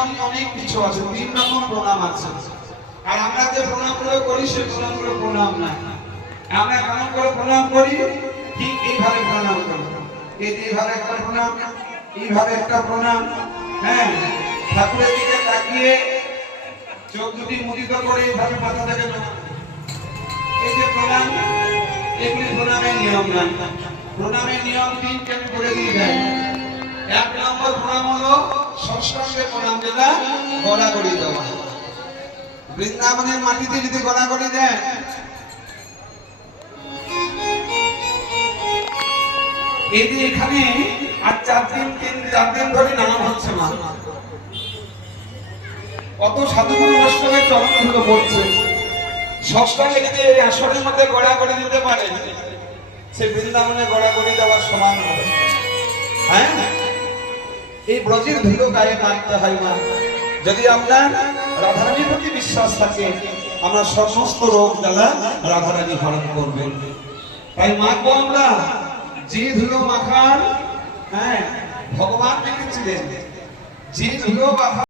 নিয়ম অনেক কিছু আছে, 3 রকম প্রণাম আছে। আর আমরা যে প্রণামগুলো করি সে প্রণামগুলো প্রণাম না। আমরা কেমন করে প্রণাম করি? ঠিক এইভাবে প্রণাম করি। এইভাবে একটা প্রণাম, এইভাবে একটা প্রণাম। হ্যাঁ, ঠাকুরের দিকে তাকিয়ে চোখ দুটি মুদিত করে এইভাবে মাথাটাকে প্রণাম। এই যে প্রণাম, এগুলি প্রণামের নিয়ম না। প্রণামের নিয়ম 3টি আমি বলে দিয়ে যাই। 1 নম্বর প্রণাম হলো ষষ্ঠাঙ্গে প্রণাম, যেটা গড়াগড়ি দেওয়া। বৃন্দাবনের মাটিতে যদি গড়াগড়ি দেয়, এই যে এখানে আর 4 দিন ধরে নাম হচ্ছে মা, কত সাধুগুরু বৈষ্ণবের চরণ ধুলো পড়ছে। ষষ্ঠাঙ্গে যদি এই আসরের মধ্যে গড়াগড়ি দিতে পারে, সে বৃন্দাবনে গড়াগড়ি দেওয়ার সমান হবে। হ্যাঁ, এই ব্রজের ধুলো গায়ে মানতে হয় মা। যদি আপনার রাধারানীর প্রতি বিশ্বাস থাকে, আমরা সমস্ত রোগ জ্বালা রাধারানী হরণ করবেন। তাই মাখবো আমরা যে ধুলো মাখার, হ্যাঁ, ভগবান মেখেছিলেন, যে ধুলো মাখা